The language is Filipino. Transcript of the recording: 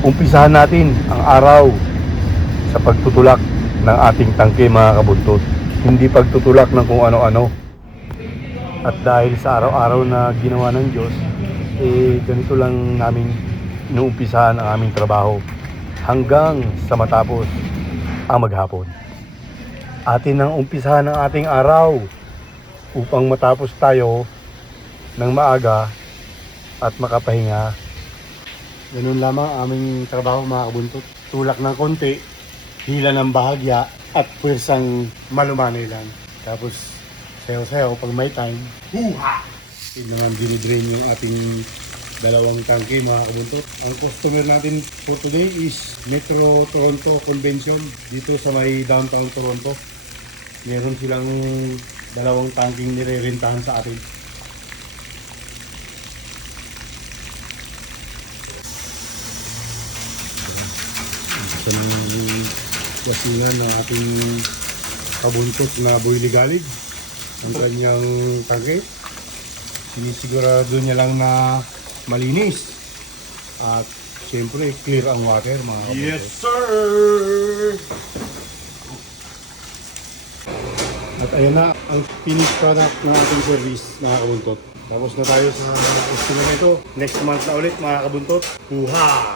Umpisahan natin ang araw sa pagtutulak ng ating tangke mga kabuntot. Hindi pagtutulak ng kung ano-ano. At dahil sa araw-araw na ginawa ng Diyos, ganito lang namin inuumpisahan ang aming trabaho hanggang sa matapos ang maghapon. Atin ang umpisahan ng ating araw upang matapos tayo ng maaga at makapahinga. Ganun lamang aming trabaho mga kabuntot. Tulak ng konti, hila ng bahagya, at pwersang malumanay lang. Tapos sayaw-sayaw pag may time. Huha! Yun naman dinidrain yung ating dalawang tangke mga kabuntot. Ang customer natin for today is Metro Toronto Convention dito sa may downtown Toronto. Meron silang dalawang tangking nirerentahan sa atin. Sa gasingan ng ating kabuntot na boy ligalig ang kanyang tangke. Sinisigurado niya lang na malinis at siyempre clear ang water mga kabuntot. Yes, sir! At ayun na ang finished product ng ating service mga kabuntot. Tapos na tayo sa customer na ito. Next month na ulit mga kabuntot. Huha!